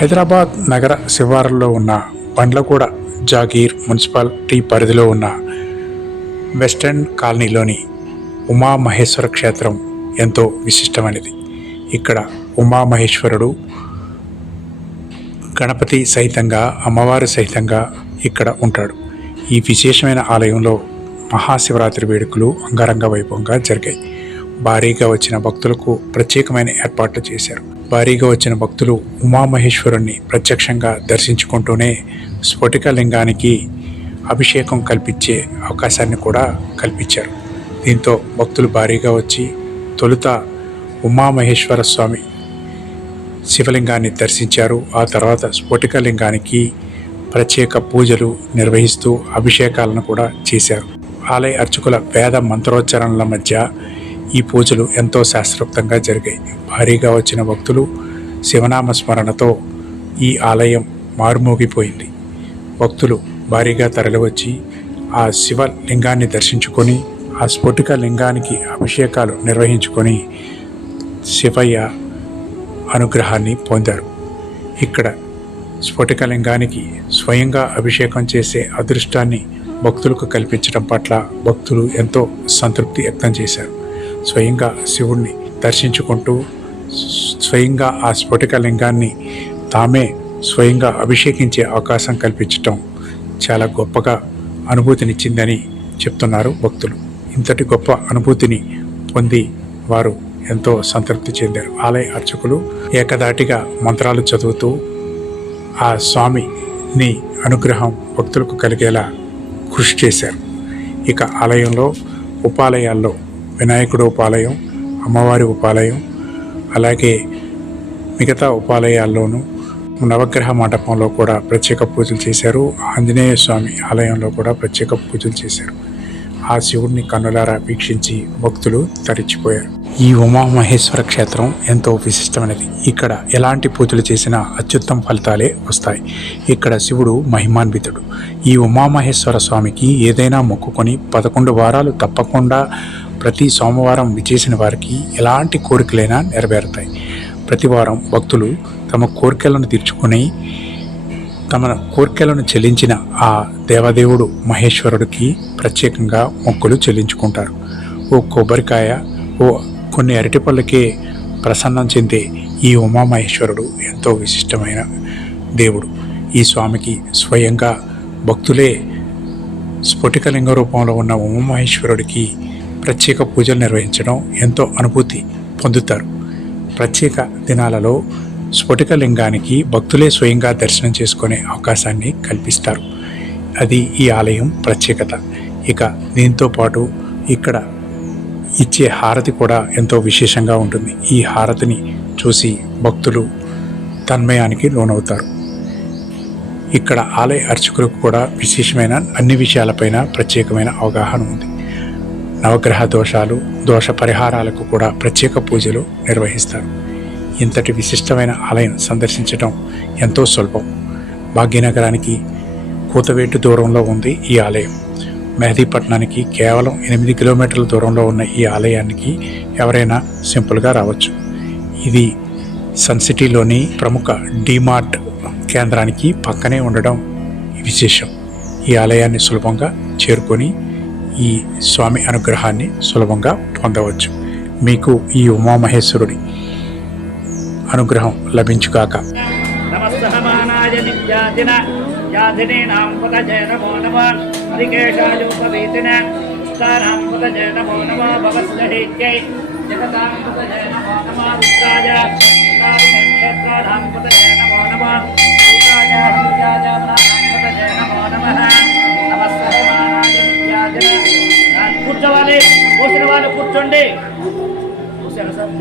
హైదరాబాద్ నగర శివారులో ఉన్న బండ్లగూడ జాగీర్ మున్సిపాలిటీ పరిధిలో ఉన్న వెస్టర్న్ కాలనీలోని ఉమామహేశ్వర క్షేత్రం ఎంతో విశిష్టమైనది. ఇక్కడ ఉమామహేశ్వరుడు గణపతి సహితంగా, అమ్మవారి సహితంగా ఇక్కడ ఉంటాడు. ఈ విశేషమైన ఆలయంలో మహాశివరాత్రి వేడుకలు అంగరంగ వైభవంగా జరిగాయి. భారీగా వచ్చిన భక్తులకు ప్రత్యేకమైన ఏర్పాట్లు చేశారు. భారీగా వచ్చిన భక్తులు ఉమామహేశ్వరుణ్ణి ప్రత్యక్షంగా దర్శించుకుంటూనే స్ఫటిక లింగానికి అభిషేకం కల్పించే అవకాశాన్ని కూడా కల్పించారు. దీంతో భక్తులు భారీగా వచ్చి తొలుత ఉమామహేశ్వర స్వామి శివలింగాన్ని దర్శించారు. ఆ తర్వాత స్ఫటిక లింగానికి ప్రత్యేక పూజలు నిర్వహిస్తూ అభిషేకాలను కూడా చేశారు. ఆలయ అర్చకుల వేద మంత్రోచ్చరణల మధ్య ఈ పూజలు ఎంతో శాస్త్రోక్తంగా జరిగాయి. భారీగా వచ్చిన భక్తులు శివనామ స్మరణతో ఈ ఆలయం మారుమోగిపోయింది. భక్తులు భారీగా తరలివచ్చి ఆ శివలింగాన్ని దర్శించుకొని ఆ స్ఫటిక లింగానికి అభిషేకాలు నిర్వహించుకొని శివయ్య అనుగ్రహాన్ని పొందారు. ఇక్కడ స్ఫటిక లింగానికి స్వయంగా అభిషేకం చేసే అదృష్టాన్ని భక్తులకు కల్పించడం పట్ల భక్తులు ఎంతో సంతృప్తి వ్యక్తం చేశారు. స్వయంగా శివుణ్ణి దర్శించుకుంటూ స్వయంగా ఆ స్ఫటిక లింగాన్ని తామే స్వయంగా అభిషేకించే అవకాశం కల్పించటం చాలా గొప్పగా అనుభూతినిచ్చిందని చెప్తున్నారు భక్తులు. ఇంతటి గొప్ప అనుభూతిని పొంది వారు ఎంతో సంతృప్తి చెందారు. ఆలయ అర్చకులు ఏకధాటిగా మంత్రాలు చదువుతూ ఆ స్వామిని అనుగ్రహం భక్తులకు కలిగేలా కృషి చేశారు. ఇక ఆలయంలో ఉపాలయాల్లో వినాయకుడు ఉపాలయం, అమ్మవారి ఉపాలయం, అలాగే మిగతా ఉపాలయాల్లోనూ నవగ్రహ మండపంలో కూడా ప్రత్యేక పూజలు చేశారు. ఆంజనేయ స్వామి ఆలయంలో కూడా ప్రత్యేక పూజలు చేశారు. ఆ శివుడిని కన్నులారా వీక్షించి భక్తులు తరించిపోయారు. ఈ ఉమామహేశ్వర క్షేత్రం ఎంతో విశిష్టమైనది. ఇక్కడ ఎలాంటి పూజలు చేసినా అత్యుత్తమ ఫలితాలే వస్తాయి. ఇక్కడ శివుడు మహిమాన్వితుడు. ఈ ఉమామహేశ్వర స్వామికి ఏదైనా మొక్కుకొని 11 వారాలు తప్పకుండా ప్రతి సోమవారం విచేసిన వారికి ఎలాంటి కోరికలైనా నెరవేరుతాయి. ప్రతి వారం భక్తులు తమ కోరికలను తీర్చుకొని తమ కోరికలను చెల్లించిన ఆ దేవదేవుడు మహేశ్వరుడికి ప్రత్యేకంగా మొక్కులు చెల్లించుకుంటారు. ఓ కొబ్బరికాయ, ఓ కొన్ని అరటిపళ్ళకే ప్రసన్నం చెందే ఈ ఉమామహేశ్వరుడు ఎంతో విశిష్టమైన దేవుడు. ఈ స్వామికి స్వయంగా భక్తులే స్ఫటికలింగ రూపంలో ఉన్న ఉమామహేశ్వరుడికి ప్రత్యేక పూజలు నిర్వహించడం ఎంతో అనుభూతి పొందుతారు. ప్రత్యేక దినాలలో స్ఫటిక లింగానికి భక్తులే స్వయంగా దర్శనం చేసుకునే అవకాశాన్ని కల్పిస్తారు. అది ఈ ఆలయం ప్రత్యేకత. ఇక దీంతో పాటు ఇక్కడ ఇచ్చే హారతి కూడా ఎంతో విశేషంగా ఉంటుంది. ఈ హారతిని చూసి భక్తులు తన్మయానికి లోనవుతారు. ఇక్కడ ఆలయ అర్చకులకు కూడా విశేషమైన అన్ని విషయాలపైన ప్రత్యేకమైన అవగాహన ఉంది. నవగ్రహ దోషాలు, దోష పరిహారాలకు కూడా ప్రత్యేక పూజలు నిర్వహిస్తారు. ఇంతటి విశిష్టమైన ఆలయం సందర్శించడం ఎంతో సులభం. భాగ్యనగరానికి కూతవేటు దూరంలో ఉంది ఈ ఆలయం. మెహదీపట్నానికి కేవలం 8 కిలోమీటర్ల దూరంలో ఉన్న ఈ ఆలయానికి ఎవరైనా సింపుల్గా రావచ్చు. ఇది సన్ సిటీలోని ప్రముఖ డిమార్ట్ కేంద్రానికి పక్కనే ఉండడం విశేషం. ఈ ఆలయాన్ని సులభంగా చేరుకొని ఈ స్వామి అనుగ్రహాన్ని సులభంగా పొందవచ్చు. మీకు ఈ ఉమామహేశ్వరుడి అనుగ్రహం లభించుగాక. కూర్చోవాలి, కూర్చున్న వాళ్ళు కూర్చోండి. కూర్చోండి సార్.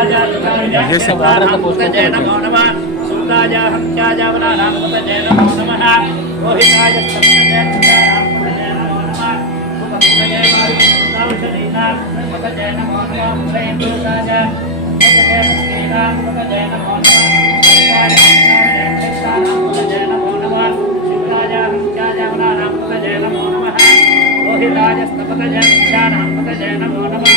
सूताजाय नमो नमः सूताजाहत्याजावनानामपतये नमो नमः रोहिताय स्तपतये नमो नमः उपपतये वायुपतये नमो नमः श्रेयन्दोषाय पतये नमो नमः पतये नमो नमः सूताजाहत्याजावनानामपतये नमो नमः रोहिताय स्तपतये पतये नमो नमः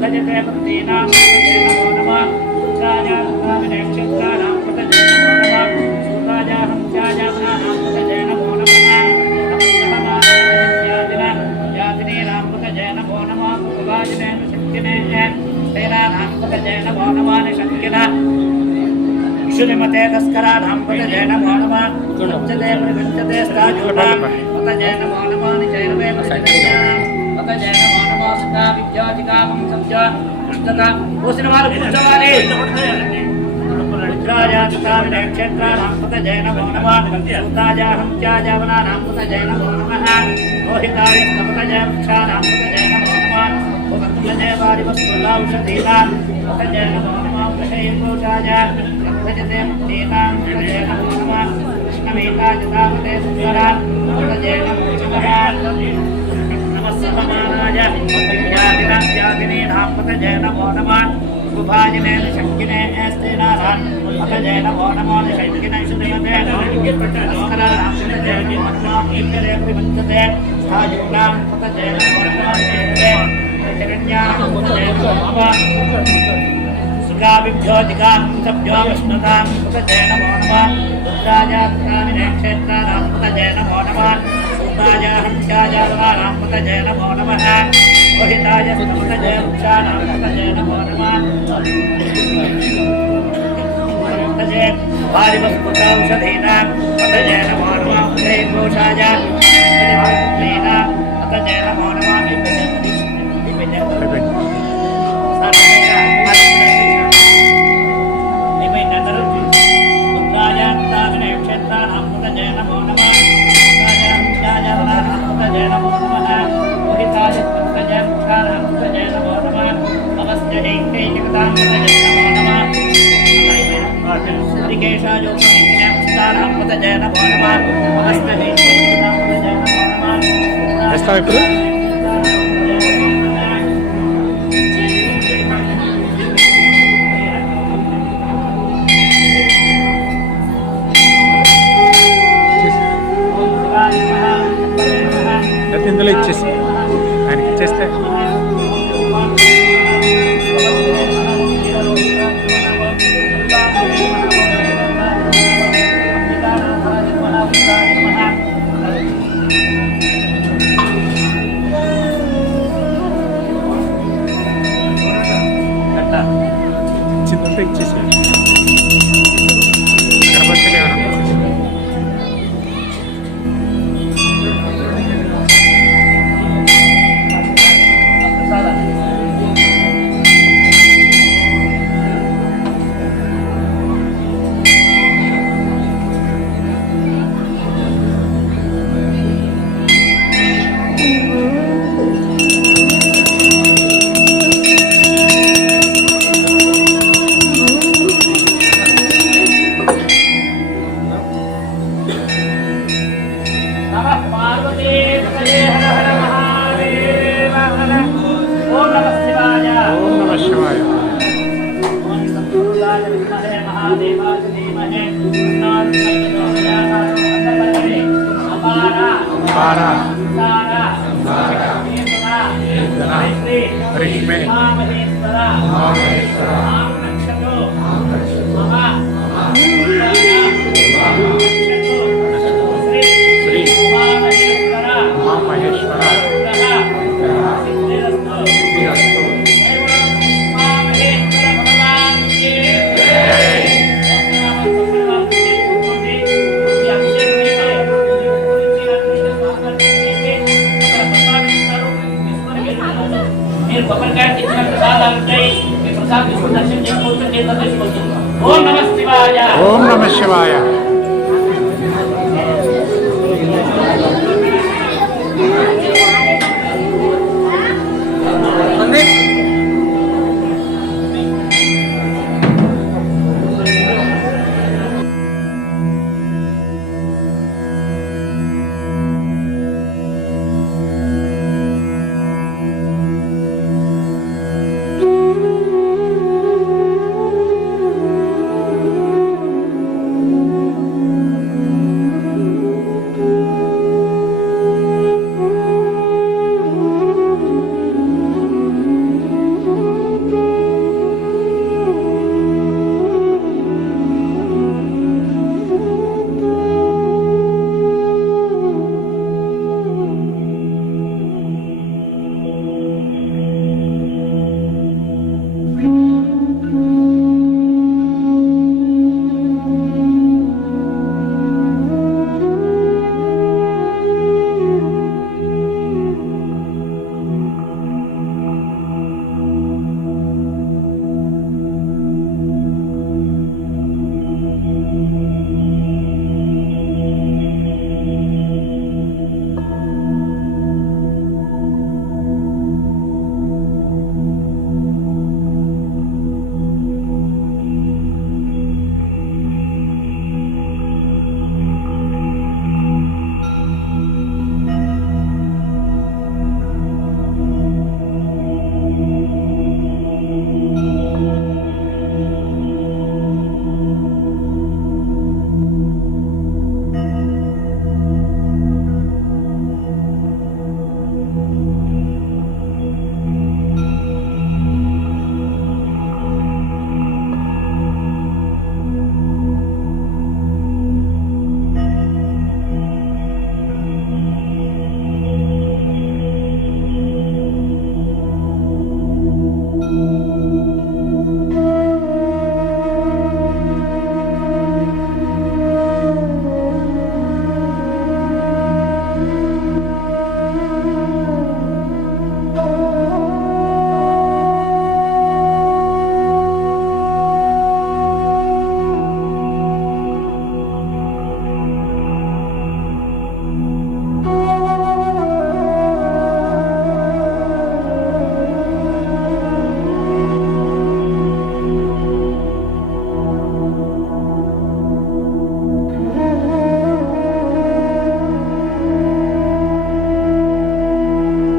भजते पत्नीनां पतये नमो नमः सूत्राजानां नक्षत्राणां पतये नमो नमः सूत्राजाहत्याजावनानां पतये नमो नमः यातिनीनां पतये नमो नमः उपवाजिनेन शक्तिने स्तेनानां पतये नमो नमः निशक्तिना शुनिमते तस्कराणां पतये नमो नमः गुणच्यते प्रगच्छते स्थाजूनां पतये नमो नमः निचैनवे पतये नमो नमः सदा विद्याधिकामं सब्जा पुस्तका ओसिनवाले पुस्तकाले रुद्राजातकाविने क्षेत्राणां पतये नमो नमः सूताजाहत्याजावनानां पतये नमो नमः रोहिताय स्तपतये वृक्षाणां पतये नमो नमः उपपतये वारिवस्फुल्लांशधीनां पतये नमो नमः वृषयेन्द्रोषाय भजते मुक्तीनां पतये नमो नमः कृष्णमेकाजतावते सुन्दरां पतये नमो नमः सहमानाय यातिनीनां पतये नमो नमः सुभाजिनेन शक्तिने स्तेनानां पतये नमो नमः शक्तिने सुदेवते तस्कराणां पतये नमो नमः ईश्वरे प्रवृत्तते स्थायूनां पतये नमो नमः हिरण्यानां पतये नमो नमः सुगाभिभ्योऽधिकां सभ्यो विष्णुतां पतये नमो नमः रुद्राजातकाविने क्षेत्राणां पतये नमो नमः सूताजाहत्याजावनानां पतये नमो नमः रोहिताय स्तपतये वृक्षाणां पतये नमो नमः पतये वारिवस्फुटौषधीनां पतये नमो नमः श्रेयन्दोषाय पतये नमो नमः रुद्राजात्ताविने क्षेत्राणां पतये नमो नमः पतये नमो नमः रोहिताय स्तपतये वृक्षाणां पतये नमो नमः नमस्तेकैकतां पतये नमो नमः हरिकेशायोपनिष्ठानां पतये नमो नमः नमस्तेकैकतां पतये नमो नमः వేస్తావా ఇప్పుడు ఇందులో ఇచ్చేసి ఆయనకి ఇచ్చేస్తే చిన్నంతా ఇచ్చేసి గణపతిలో ఓం నమః శివాయ.